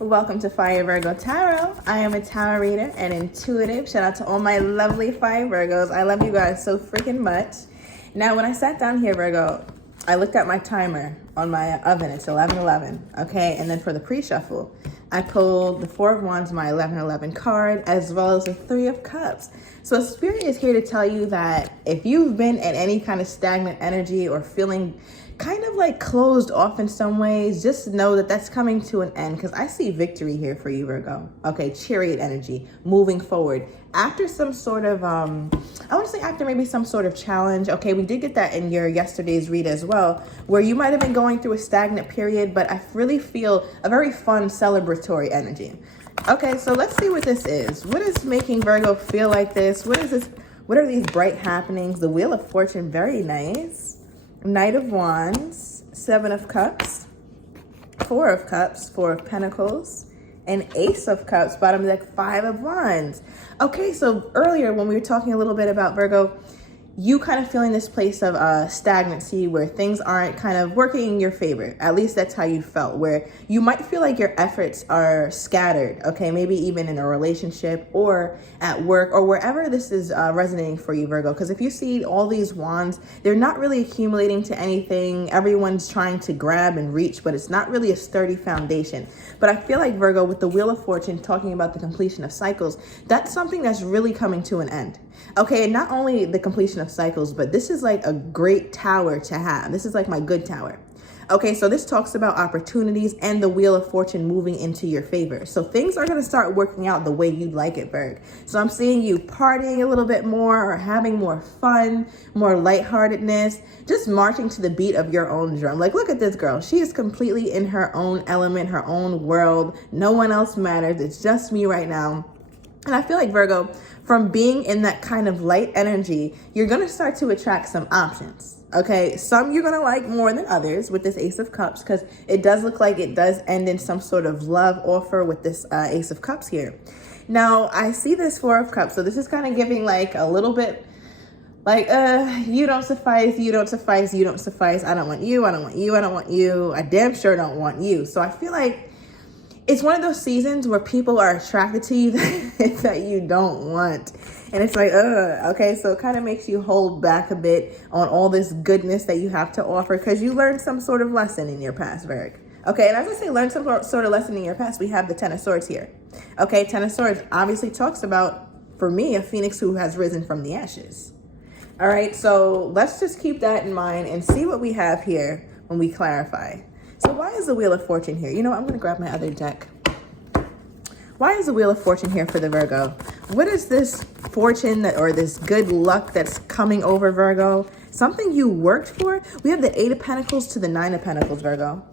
Welcome to Fire Virgo Tarot. I am a tarot reader and intuitive. Shout out to all my lovely Fire Virgos. I love you guys so freaking much. Now, when I sat down here, Virgo, I looked at my timer on my oven. It's 11:11. Okay, and then for the pre-shuffle, I pulled the Four of Wands, my 11:11 card, as well as the Three of Cups. So Spirit is here to tell you that if you've been in any kind of stagnant energy or feeling kind of like closed off in some ways, just know that that's coming to an end, because I see victory here for you, Virgo. Okay, chariot energy, moving forward. After some sort of, I want to say after maybe some sort of challenge. Okay, we did get that in your yesterday's read as well, where you might have been going through a stagnant period, but I really feel a very fun celebratory energy. Okay, so let's see what this is. What is making Virgo feel like this? What is this? What are these bright happenings? The Wheel of Fortune, very nice. Knight of Wands, Seven of Cups, Four of Cups, Four of Pentacles, and Ace of Cups, bottom of the deck, Five of Wands. Okay, so earlier when we were talking a little bit about Virgo, you kind of feeling this place of stagnancy where things aren't kind of working in your favor. At least that's how you felt, where you might feel like your efforts are scattered, okay? Maybe even in a relationship or at work or wherever this is resonating for you, Virgo. Because if you see all these wands, they're not really accumulating to anything. Everyone's trying to grab and reach, but it's not really a sturdy foundation. But I feel like, Virgo, with the Wheel of Fortune talking about the completion of cycles, that's something that's really coming to an end. Okay, and not only the completion of cycles, but this is like a great tower to have. This is like my good tower. Okay, so this talks about opportunities and the Wheel of Fortune moving into your favor. So things are going to start working out the way you'd like it, Virg. So I'm seeing you partying a little bit more or having more fun, more lightheartedness, just marching to the beat of your own drum. Like, look at this girl. She is completely in her own element, her own world. No one else matters. It's just me right now. And I feel like, Virgo, from being in that kind of light energy, you're going to start to attract some options. Okay, some you're going to like more than others with this Ace of Cups, because it does look like it does end in some sort of love offer with this Ace of Cups here. Now, I see this Four of Cups, so this is kind of giving like a little bit like, you don't suffice, you don't suffice, you don't suffice. I don't want you, I don't want you, I don't want you. I damn sure don't want you. So I feel like it's one of those seasons where people are attracted to you that you don't want. And it's like, okay, so it kind of makes you hold back a bit on all this goodness that you have to offer because you learned some sort of lesson in your past, Virg. Okay, and as I say, learn some sort of lesson in your past, we have the Ten of Swords here. Okay, Ten of Swords obviously talks about, for me, a phoenix who has risen from the ashes. All right, so let's just keep that in mind and see what we have here when we clarify. So why is the Wheel of Fortune here? You know, I'm going to grab my other deck. Why is the Wheel of Fortune here for the Virgo? What is this fortune or this good luck that's coming over, Virgo? Something you worked for? We have the Eight of Pentacles to the Nine of Pentacles, Virgo.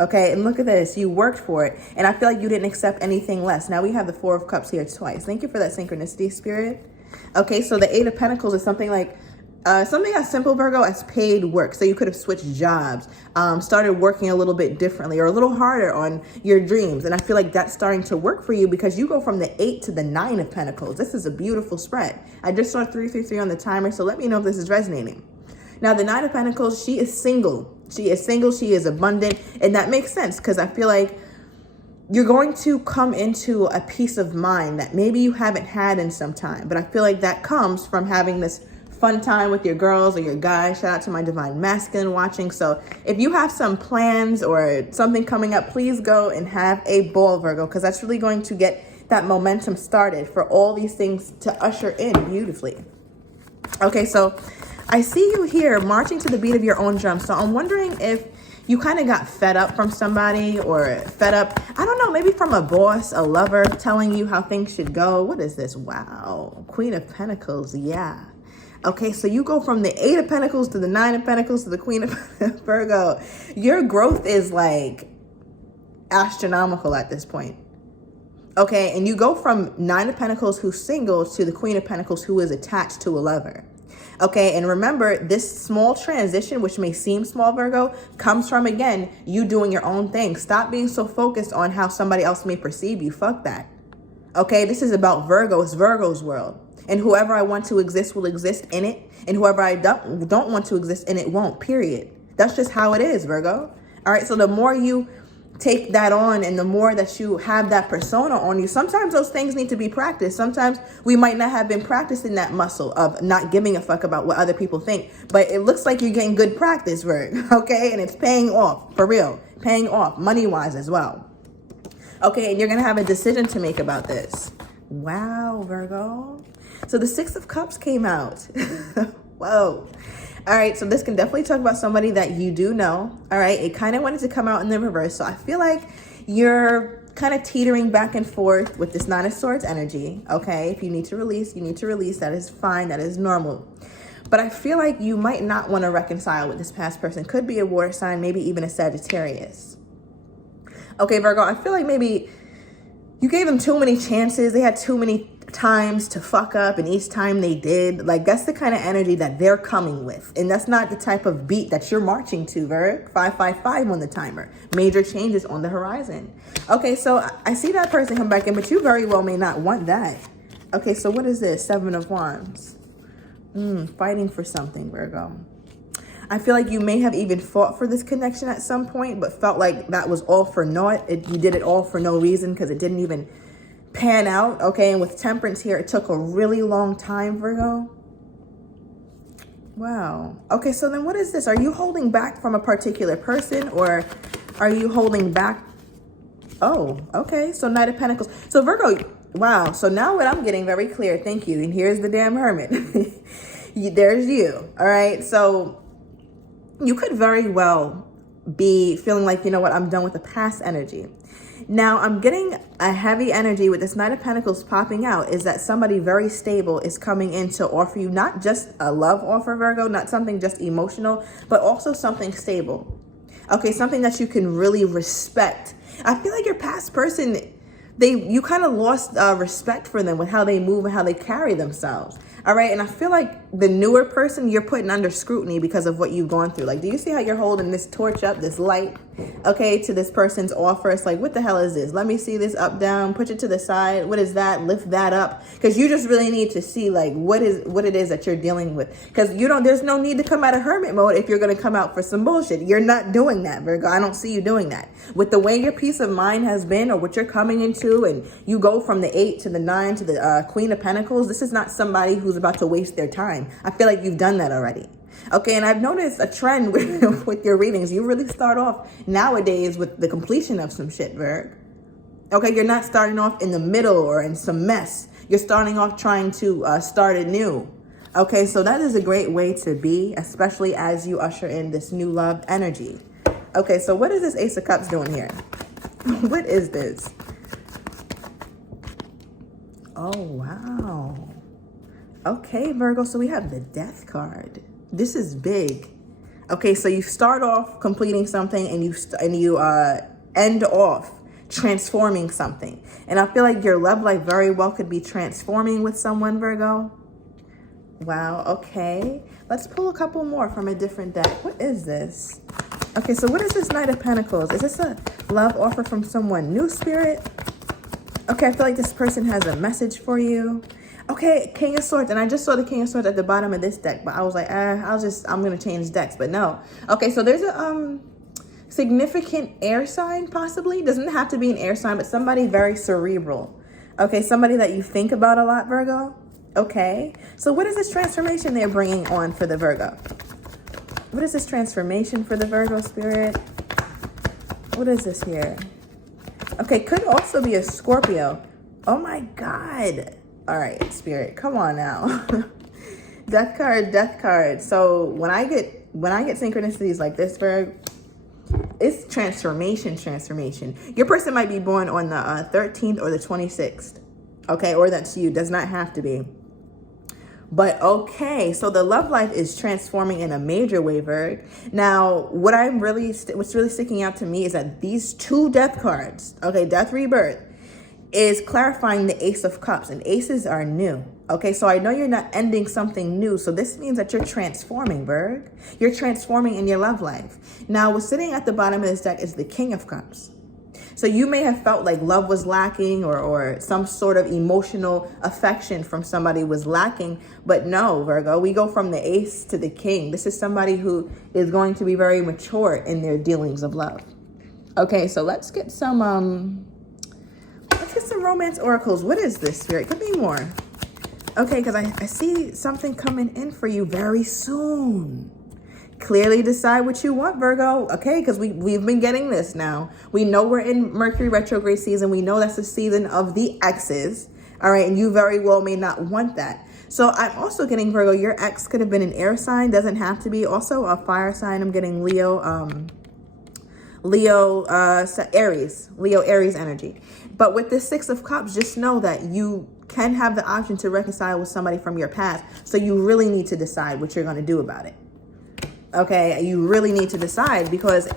Okay, and look at this. You worked for it. And I feel like you didn't accept anything less. Now we have the Four of Cups here twice. Thank you for that synchronicity, Spirit. Okay, so the Eight of Pentacles is something like something as simple, Virgo, as paid work. So you could have switched jobs, started working a little bit differently or a little harder on your dreams. And I feel like that's starting to work for you because you go from the Eight to the Nine of Pentacles. This is a beautiful spread. I just saw 333 on the timer, so let me know if this is resonating. Now, the Nine of Pentacles, she is single. She is single. She is abundant. And that makes sense because I feel like you're going to come into a peace of mind that maybe you haven't had in some time. But I feel like that comes from having this fun time with your girls or your guys. Shout out to my Divine Masculine watching. So if you have some plans or something coming up, please go and have a ball, Virgo, because that's really going to get that momentum started for all these things to usher in beautifully. Okay, so I see you here marching to the beat of your own drum. So I'm wondering if you kind of got fed up from somebody or fed up, I don't know, maybe from a boss, a lover telling you how things should go. What is this? Wow. Queen of Pentacles. Yeah. Okay, so you go from the Eight of Pentacles to the Nine of Pentacles to the Queen of Virgo. Your growth is like astronomical at this point. Okay, and you go from Nine of Pentacles who's single to the Queen of Pentacles who is attached to a lover. Okay, and remember, this small transition, which may seem small, Virgo, comes from, again, you doing your own thing. Stop being so focused on how somebody else may perceive you. Fuck that. Okay, this is about Virgo. It's Virgo's world. And whoever I want to exist will exist in it. And whoever I don't want to exist in it won't, period. That's just how it is, Virgo. All right, so the more you take that on, and the more that you have that persona on you, sometimes those things need to be practiced. Sometimes we might not have been practicing that muscle of not giving a fuck about what other people think, but it looks like you're getting good practice, Virg, okay? And it's paying off, for real, paying off money-wise as well. Okay, and you're gonna have a decision to make about this. Wow, Virgo. So the Six of Cups came out. Whoa. All right, so this can definitely talk about somebody that you do know. All right, it kind of wanted to come out in the reverse. So I feel like you're kind of teetering back and forth with this Nine of Swords energy. Okay, if you need to release, you need to release. That is fine. That is normal. But I feel like you might not want to reconcile with this past person. Could be a water sign, maybe even a Sagittarius. Okay, Virgo, I feel like maybe you gave them too many chances. They had too many times to fuck up, and each time they did. Like, that's the kind of energy that they're coming with, and that's not the type of beat that you're marching to, Virg. 555 on the timer. Major changes on the horizon. Okay, so I see that person come back in, but you very well may not want that. Okay, so what is this? Seven of Wands. Fighting for something, Virgo. I feel like you may have even fought for this connection at some point, but felt like that was all for naught. You did it all for no reason because it didn't even pan out. Okay, and with Temperance here, it took a really long time, Virgo. Wow. Okay, so then what is this? Are you holding back from a particular person, or are you holding back? Oh, okay. So Knight of Pentacles. So Virgo, wow. So now what I'm getting very clear. Thank you. And here's the damn Hermit. There's you. All right. So you could very well be feeling like, you know what, I'm done with the past energy. Now I'm getting a heavy energy with this Knight of Pentacles popping out, is that somebody very stable is coming in to offer you not just a love offer, Virgo, not something just emotional, but also something stable. Okay, something that you can really respect. I feel like your past person, you kind of lost respect for them with how they move and how they carry themselves. All right, and I feel like the newer person, you're putting under scrutiny because of what you've gone through. Like, do you see how you're holding this torch up, this light, okay, to this person's offer? It's like, what the hell is this? Let me see this, up, down, push it to the side. What is that? Lift that up. Because you just really need to see, like, what it is that you're dealing with. Because there's no need to come out of hermit mode if you're going to come out for some bullshit. You're not doing that, Virgo. I don't see you doing that. With the way your peace of mind has been, or what you're coming into, and you go from the 8 to the 9 to the Queen of Pentacles, this is not somebody who's about to waste their time. I feel like you've done that already. Okay, and I've noticed a trend with your readings. You really start off nowadays with the completion of some shit, Virg. Okay, you're not starting off in the middle or in some mess. You're starting off trying to start anew. Okay, so that is a great way to be, especially as you usher in this new love energy. Okay, so what is this Ace of Cups doing here? What is this? Oh, wow. Okay, Virgo, so we have the Death card. This is big. Okay, so you start off completing something, and you end off transforming something. And I feel like your love life very well could be transforming with someone, Virgo. Wow, okay. Let's pull a couple more from a different deck. What is this? Okay, so what is this Knight of Pentacles? Is this a love offer from someone new, Spirit? Okay, I feel like this person has a message for you. Okay, King of Swords. And I just saw the King of Swords at the bottom of this deck, but I was like, I'm going to change decks. But no. Okay, so there's a significant air sign, possibly. Doesn't have to be an air sign, but somebody very cerebral. Okay, somebody that you think about a lot, Virgo. Okay, so what is this transformation they're bringing on for the Virgo? What is this transformation for the Virgo, Spirit? What is this here? Okay, could also be a Scorpio. Oh my God. All right, Spirit, come on now. Death card, Death card. So when I get synchronicities like this, Virgo, it's transformation. Your person might be born on the 13th or the 26th. Okay, or that's you. Does not have to be. But okay, so the love life is transforming in a major way, Virg. Now, what's really sticking out to me is that these two Death cards, okay, Death Rebirth, is clarifying the Ace of Cups, and aces are new. Okay, so I know you're not ending something new, so this means that you're transforming, Virg. You're transforming in your love life. Now, what's sitting at the bottom of this deck is the King of Cups. So you may have felt like love was lacking, or some sort of emotional affection from somebody was lacking. But no, Virgo, we go from the Ace to the King. This is somebody who is going to be very mature in their dealings of love. Okay, so let's get some romance oracles. What is this, Spirit? Give me more. Okay, because I see something coming in for you very soon. Clearly decide what you want, Virgo. Okay, because we've been getting this now. We know we're in Mercury retrograde season. We know that's the season of the exes. All right, and you very well may not want that. So I'm also getting, Virgo, your ex could have been an air sign. Doesn't have to be. Also a fire sign. I'm getting Leo, Aries energy. But with the Six of Cups, just know that you can have the option to reconcile with somebody from your past. So you really need to decide what you're going to do about it. Okay, you really need to decide, because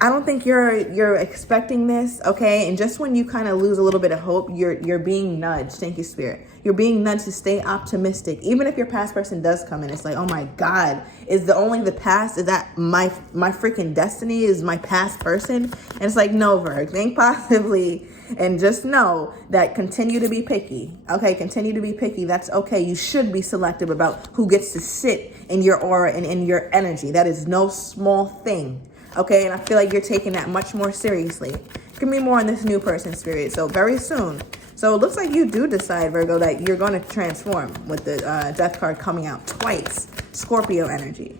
I don't think you're expecting this, okay? And just when you kind of lose a little bit of hope, you're being nudged. Thank you, Spirit. You're being nudged to stay optimistic. Even if your past person does come in, it's like, oh my God, is the past? Is that my freaking destiny? Is my past person? And it's like, no, Virg, think positively. And just know that continue to be picky. Okay, continue to be picky. That's okay. You should be selective about who gets to sit in your aura and in your energy. That is no small thing. Okay, and I feel like you're taking that much more seriously. Give me more on this new person, Spirit. So very soon. So it looks like you do decide, Virgo, that you're going to transform with the Death card coming out twice. Scorpio energy.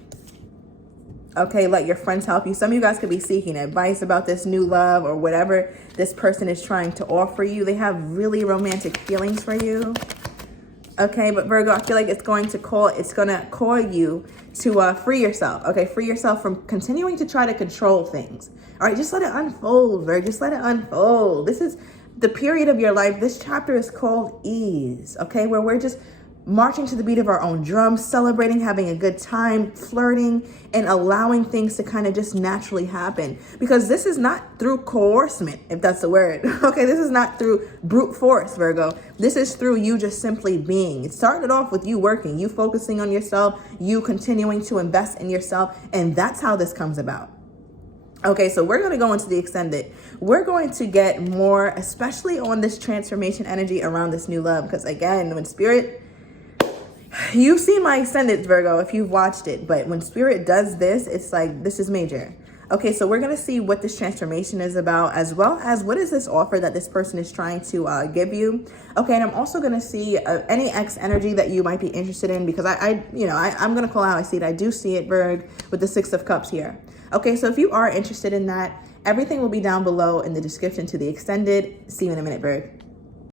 Okay, let your friends help you. Some of you guys could be seeking advice about this new love or whatever this person is trying to offer you. They have really romantic feelings for you. Okay, but Virgo, I feel like it's going to call you to free yourself. Okay, free yourself from continuing to try to control things. All right, just let it unfold, Virgo. Just let it unfold. This is the period of your life. This chapter is called ease, okay, where we're just marching to the beat of our own drums, celebrating, having a good time, flirting, and allowing things to kind of just naturally happen. Because this is not through coercement, if that's the word. Okay, this is not through brute force, Virgo. This is through you just simply being. It started off with you working, you focusing on yourself, you continuing to invest in yourself, and that's how this comes about. Okay, so we're going to go into the extended. We're going to get more, especially on this transformation energy around this new love. Because again, when Spirit... You've seen my extended, Virgo, if you've watched it, but when Spirit does this, it's like, this is major. Okay, so we're going to see what this transformation is about, as well as what is this offer that this person is trying to give you. Okay, and I'm also going to see any ex energy that you might be interested in, because I'm going to call out, I see it. I do see it, Virg, with the Six of Cups here. Okay, so if you are interested in that, everything will be down below in the description to the extended. See you in a minute, Virg.